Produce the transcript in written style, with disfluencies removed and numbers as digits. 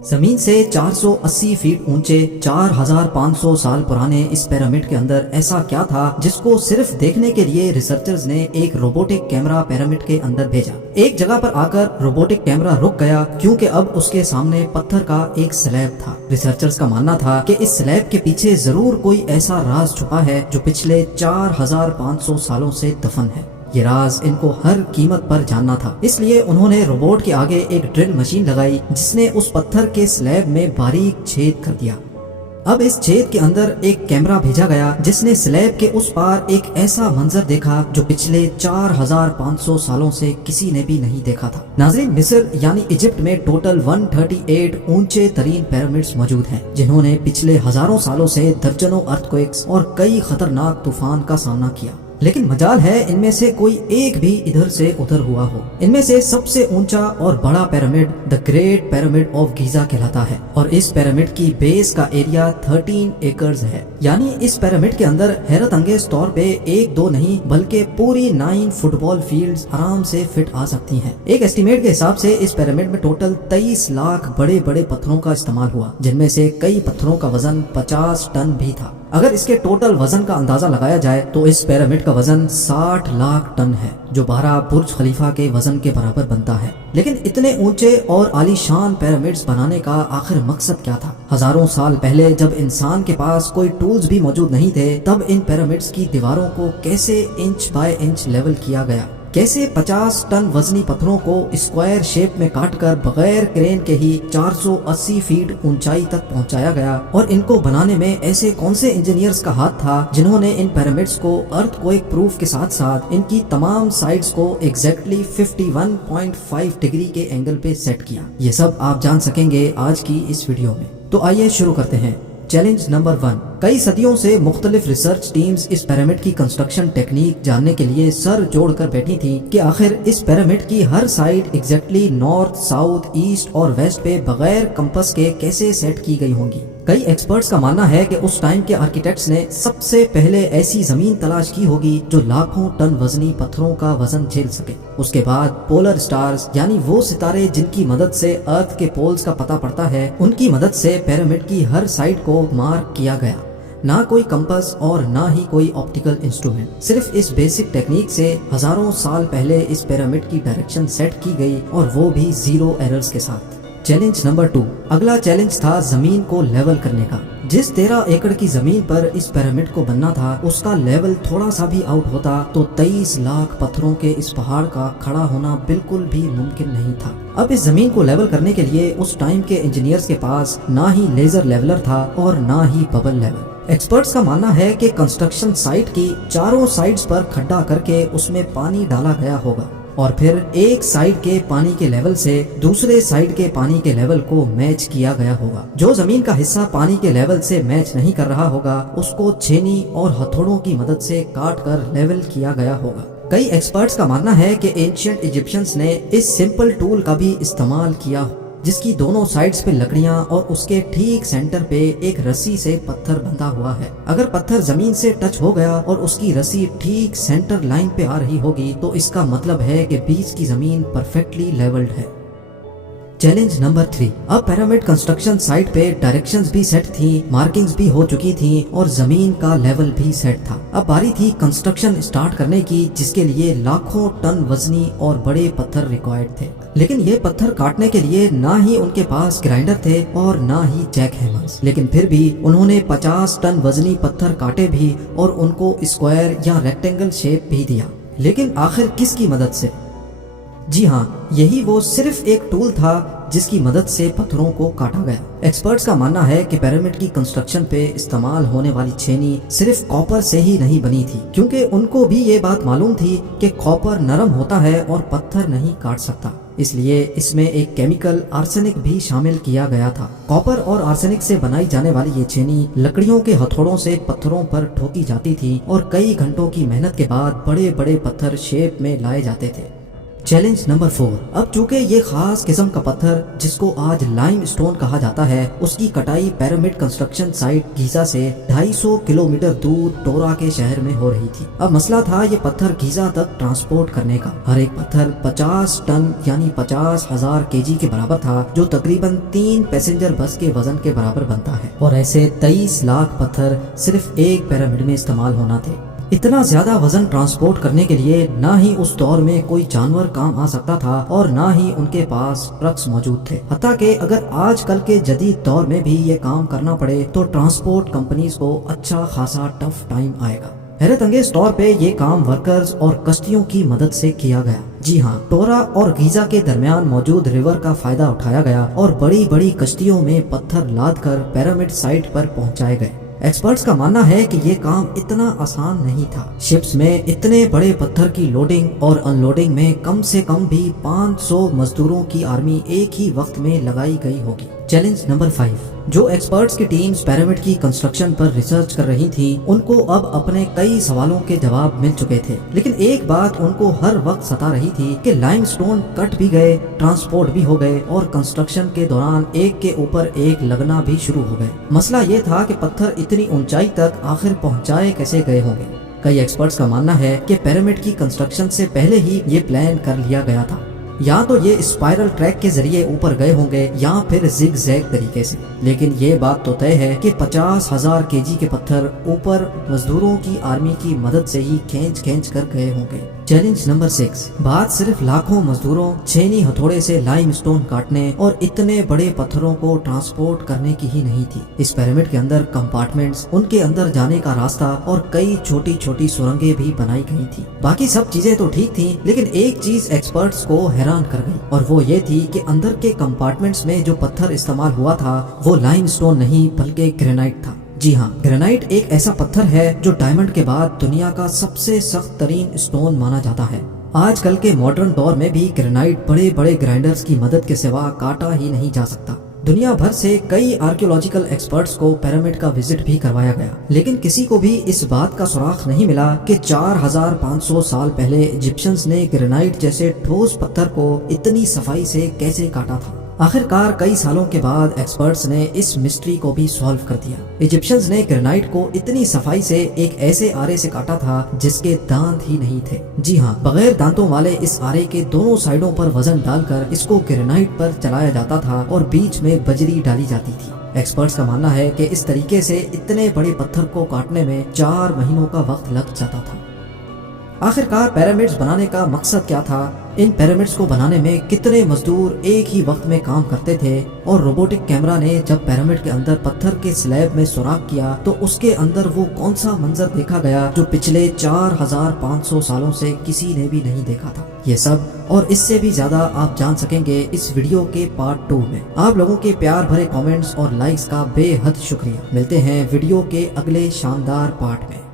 जमीन से 480 फीट ऊंचे 4500 साल पुराने इस पिरामिड के अंदर ऐसा क्या था जिसको सिर्फ देखने के लिए रिसर्चर्स ने एक रोबोटिक कैमरा पिरामिड के अंदर भेजा। एक जगह पर आकर रोबोटिक कैमरा रुक गया क्योंकि अब उसके सामने पत्थर का एक स्लैब था। रिसर्चर्स का मानना था कि इस स्लैब के पीछे जरूर कोई ऐसा राज छुपा है जो पिछले 4500 सालों से दफन है। ये राज इनको हर कीमत पर जानना था, इसलिए उन्होंने रोबोट के आगे एक ड्रिल मशीन लगाई जिसने उस पत्थर के स्लैब में बारीक छेद कर दिया। अब इस छेद के अंदर एक कैमरा भेजा गया जिसने स्लैब के उस पार एक ऐसा मंजर देखा जो पिछले 4500 सालों से किसी ने भी नहीं देखा था। नाज़रीन, मिस्र यानी इजिप्ट में टोटल 138 ऊंचे तरीन पिरामिड्स मौजूद हैं जिन्होंने पिछले हजारों सालों से दर्जनों अर्थक्वेक्स और कई खतरनाक तूफान का सामना किया, लेकिन मजाल है इनमें से कोई एक भी इधर से उधर हुआ हो। इनमें से सबसे ऊंचा और बड़ा pyramid the great pyramid of Giza कहलाता है और इस पिरामिड की बेस का एरिया 13 एकर्स है। यानी इस पिरामिड के अंदर हैरत अंगेज तौर पे एक दो नहीं बल्कि पूरी 9 फुटबॉल फील्ड्स आराम से फिट आ सकती हैं। एक एस्टिमेट के हिसाब से इस पिरामिड में टोटल 23 लाख बड़े बड़े पत्थरों का इस्तेमाल हुआ, जिनमें से कई पत्थरों का वजन 50 टन भी था। अगर इसके टोटल वजन का अंदाजा लगाया जाए तो इस पिरामिड का वजन 60 लाख टन है, जो 12 बुर्ज खलीफा के वजन के बराबर बनता है। लेकिन इतने ऊंचे और आलीशान पिरामिड्स बनाने का आखिर मकसद क्या था? हजारों साल पहले जब इंसान के पास कोई टूल्स भी मौजूद नहीं थे, तब इन पिरामिड्स की दीवारों को कैसे इंच बाय इंच लेवल किया गया? कैसे 50 टन वजनी पत्थरों को स्क्वायर शेप में काटकर बगैर क्रेन के ही 480 फीट ऊंचाई तक पहुंचाया गया? और इनको बनाने में ऐसे कौन से इंजीनियर्स का हाथ था जिन्होंने इन पिरामिड्स को अर्थक्वेक प्रूफ के साथ साथ इनकी तमाम साइड्स को एग्जैक्टली 51.5 डिग्री के एंगल पे सेट किया? ये सब आप जान सकेंगे आज की इस वीडियो में। तो आइए शुरू करते हैं। Challenge number 1। कई सदियों से मुख्तलिफ रिसर्च टीम्स इस पिरामिड की कंस्ट्रक्शन टेक्निक जानने के लिए सर जोड़कर बैठी थी कि आखिर इस पिरामिड की हर side exactly north, south, east और वेस्ट पे बगैर कंपास के कैसे सेट की गई होंगी। कई एक्सपर्ट्स का मानना है कि उस टाइम के आर्किटेक्ट्स ने सबसे पहले ऐसी जमीन तलाश की होगी जो लाखों टन वजनी पत्थरों का वजन झेल सके। उसके बाद पोलर स्टार्स यानी वो सितारे जिनकी मदद से अर्थ के पोल्स का पता पड़ता है, उनकी मदद से पिरामिड की हर साइड को मार्क किया गया। ना कोई कंपास और ना ही कोई ऑप्टिकल इंस्ट्रूमेंट, सिर्फ इस बेसिक टेक्निक से हजारों साल पहले इस पिरामिड की डायरेक्शन सेट की गई और वो भी 0 एरर्स के साथ। Challenge number 2। अगला चैलेंज था जमीन को लेवल करने का। जिस 13 एकड़ की जमीन पर इस पिरामिड को बनना था, उसका लेवल थोड़ा सा भी आउट होता तो 23 लाख पत्थरों के इस पहाड़ का खड़ा होना बिल्कुल भी मुमकिन नहीं था। अब इस जमीन को लेवल करने के लिए उस टाइम के इंजीनियर्स के पास ना ही लेजर लेवलर था और ना ही बबल लेवल। एक्सपर्ट्स का मानना है कि कंस्ट्रक्शन साइट की चारों साइड्स पर खड्डा करके उसमें पानी डाला गया होगा और फिर एक साइड के पानी के लेवल से दूसरे साइड के पानी के लेवल को मैच किया गया होगा। जो जमीन का हिस्सा पानी के लेवल से मैच नहीं कर रहा होगा, उसको छेनी और हथौड़ों की मदद से काट कर लेवल किया गया होगा। कई एक्सपर्ट्स का मानना है कि एंशिएंट इजिप्शियंस ने इस सिंपल टूल का भी इस्तेमाल किया, जिसकी दोनों साइड्स पे लकड़ियां और उसके ठीक सेंटर पे एक रस्सी से पत्थर बंधा हुआ है। अगर पत्थर जमीन से टच हो गया और उसकी रस्सी ठीक सेंटर लाइन पे आ रही होगी तो इसका मतलब है कि बीच की जमीन परफेक्टली लेवल्ड है। Challenge number 3। अब पिरामिड कंस्ट्रक्शन साइट पे डायरेक्शंस भी सेट थी, मार्किंग्स भी हो चुकी थी और जमीन का लेवल भी सेट था। अब बारी थी कंस्ट्रक्शन स्टार्ट करने की, जिसके लिए लाखों टन वजनी और बड़े पत्थर रिक्वायर्ड थे। लेकिन ये पत्थर काटने के लिए ना ही उनके पास ग्राइंडर थे और ना ही जैक हैमर्स। लेकिन फिर भी उन्होंने 50 टन वजनी पत्थर काटे भी और उनको स्क्वायर या रेक्टेंगल शेप भी दिया। लेकिन आखिर किसकी मदद से? जी हाँ, यही वो सिर्फ एक टूल था जिसकी मदद से पत्थरों को काटा गया। एक्सपर्ट्स का मानना है कि पिरामिड की कंस्ट्रक्शन पे इस्तेमाल होने वाली छेनी सिर्फ कॉपर से ही नहीं बनी थी, क्योंकि उनको भी ये बात मालूम थी कि कॉपर नरम होता है और पत्थर नहीं काट सकता। इसलिए इसमें एक केमिकल आर्सेनिक भी शामिल किया गया था। कॉपर और आर्सेनिक से बनाई जाने वाली ये छेनी लकड़ियों के हथौड़ों से पत्थरों पर ठोकी जाती थी और कई घंटों की मेहनत के बाद बड़े बड़े पत्थर शेप में लाए जाते थे। Challenge number 4۔ اب چونکہ یہ خاص قسم کا پتھر جس کو آج لائم اسٹون کہا جاتا ہے، اس کی کٹائی پیرامڈ کنسٹرکشن سائٹ گیزا سے 250 کلومیٹر دور ٹورا کے شہر میں ہو رہی تھی۔ اب مسئلہ تھا یہ پتھر گیزا تک ٹرانسپورٹ کرنے کا۔ ہر ایک پتھر 50 ٹن یعنی 50,000 kg کے برابر تھا، جو تقریباً 3 پیسنجر بس کے وزن کے برابر بنتا ہے، اور ایسے 23 لاکھ پتھر صرف ایک پیرامڈ میں استعمال ہونا تھے۔ اتنا زیادہ وزن ٹرانسپورٹ کرنے کے لیے نہ ہی اس دور میں کوئی جانور کام آ سکتا تھا اور نہ ہی ان کے پاس ٹرکس موجود تھے۔ حتیٰ کہ اگر آج کل کے جدید دور میں بھی یہ کام کرنا پڑے تو ٹرانسپورٹ کمپنیز کو اچھا خاصا ٹف ٹائم آئے گا۔ حیرت انگیز طور پہ یہ کام ورکرز اور کشتیوں کی مدد سے کیا گیا۔ جی ہاں، ٹورا اور گیزا کے درمیان موجود ریور کا فائدہ اٹھایا گیا اور بڑی بڑی کشتیوں میں پتھر لاد کر پیرامڈ سائٹ پر پہنچائے گئے۔ ایکسپرٹس کا ماننا ہے کہ یہ کام اتنا آسان نہیں تھا۔ شپس میں اتنے بڑے پتھر کی لوڈنگ اور ان لوڈنگ میں کم سے کم بھی 500 مزدوروں کی آرمی ایک ہی وقت میں لگائی گئی ہوگی۔ Challenge number 5۔ جو ایکسپرٹس کی ٹیمز پیرامڈ کی کنسٹرکشن پر ریسرچ کر رہی تھی، ان کو اب اپنے کئی سوالوں کے جواب مل چکے تھے، لیکن ایک بات ان کو ہر وقت ستا رہی تھی کہ لائم سٹون کٹ بھی گئے، ٹرانسپورٹ بھی ہو گئے اور کنسٹرکشن کے دوران ایک کے اوپر ایک لگنا بھی شروع ہو گئے۔ مسئلہ یہ تھا کہ پتھر اتنی اونچائی تک آخر پہنچائے کیسے گئے ہوں گے۔ کئی ایکسپرٹس کا ماننا ہے کہ پیرامڈ کی کنسٹرکشن سے پہلے ہی یہ پلان کر لیا گیا تھا، یا تو یہ اسپائرل ٹریک کے ذریعے اوپر گئے ہوں گے یا پھر زگ زیگ طریقے سے، لیکن یہ بات تو طے ہے کہ 50,000 kg کے پتھر اوپر مزدوروں کی آرمی کی مدد سے ہی کھینچ کھینچ کر گئے ہوں گے۔ Challenge number 6۔ بات صرف لاکھوں مزدوروں چھینی ہتھوڑے سے لائم سٹون کاٹنے اور اتنے بڑے پتھروں کو ٹرانسپورٹ کرنے کی ہی نہیں تھی۔ اس پیرامڈ کے اندر کمپارٹمنٹس، ان کے اندر جانے کا راستہ اور کئی چھوٹی چھوٹی سرنگیں بھی بنائی گئی تھی۔ باقی سب چیزیں تو ٹھیک تھیں، لیکن ایک چیز ایکسپرٹس کو حیران کر گئی، اور وہ یہ تھی کہ اندر کے کمپارٹمنٹس میں جو پتھر استعمال ہوا تھا وہ لائم سٹون نہیں بلکہ گرینائٹ تھا۔ جی ہاں، گرینائٹ ایک ایسا پتھر ہے جو ڈائمنڈ کے بعد دنیا کا سب سے سخت ترین اسٹون مانا جاتا ہے۔ آج کل کے ماڈرن دور میں بھی گرینائٹ بڑے بڑے گرائنڈرز کی مدد کے سوا کاٹا ہی نہیں جا سکتا۔ دنیا بھر سے کئی آرکیولوجیکل ایکسپرٹس کو پیرامڈ کا وزٹ بھی کروایا گیا، لیکن کسی کو بھی اس بات کا سراغ نہیں ملا کہ 4500 سال پہلے ایجپشنز نے گرینائٹ جیسے ٹھوس پتھر کو اتنی صفائی سے کیسے کاٹا تھا۔ آخرکار کئی سالوں کے بعد ایکسپرٹس نے اس مسٹری کو بھی سالو کر دیا۔ ایجپشنز نے گرینائٹ کو اتنی صفائی سے ایک ایسے آرے سے کاٹا تھا جس کے دانت ہی نہیں تھے۔ جی ہاں، بغیر دانتوں والے اس آرے کے دونوں سائڈوں پر وزن ڈال کر اس کو گرینائٹ پر چلایا جاتا تھا اور بیچ میں بجری ڈالی جاتی تھی۔ ایکسپرٹس کا ماننا ہے کہ اس طریقے سے اتنے بڑے پتھر کو کاٹنے میں 4 مہینوں کا وقت لگ جاتا تھا۔ آخرکار پیرامڈز بنانے کا مقصد کیا تھا؟ ان پیرامڈز کو بنانے میں کتنے مزدور ایک ہی وقت میں کام کرتے تھے؟ اور روبوٹک کیمرہ نے جب پیرامڈ کے اندر پتھر کے سلیب میں سوراخ کیا تو اس کے اندر وہ کون سا منظر دیکھا گیا جو پچھلے 4500 سالوں سے کسی نے بھی نہیں دیکھا تھا؟ یہ سب اور اس سے بھی زیادہ آپ جان سکیں گے اس ویڈیو کے پارٹ 2 میں۔ آپ لوگوں کے پیار بھرے کامنٹس اور لائکس کا بے حد شکریہ۔ ملتے ہیں ویڈیو کے اگلے شاندار پارٹ میں۔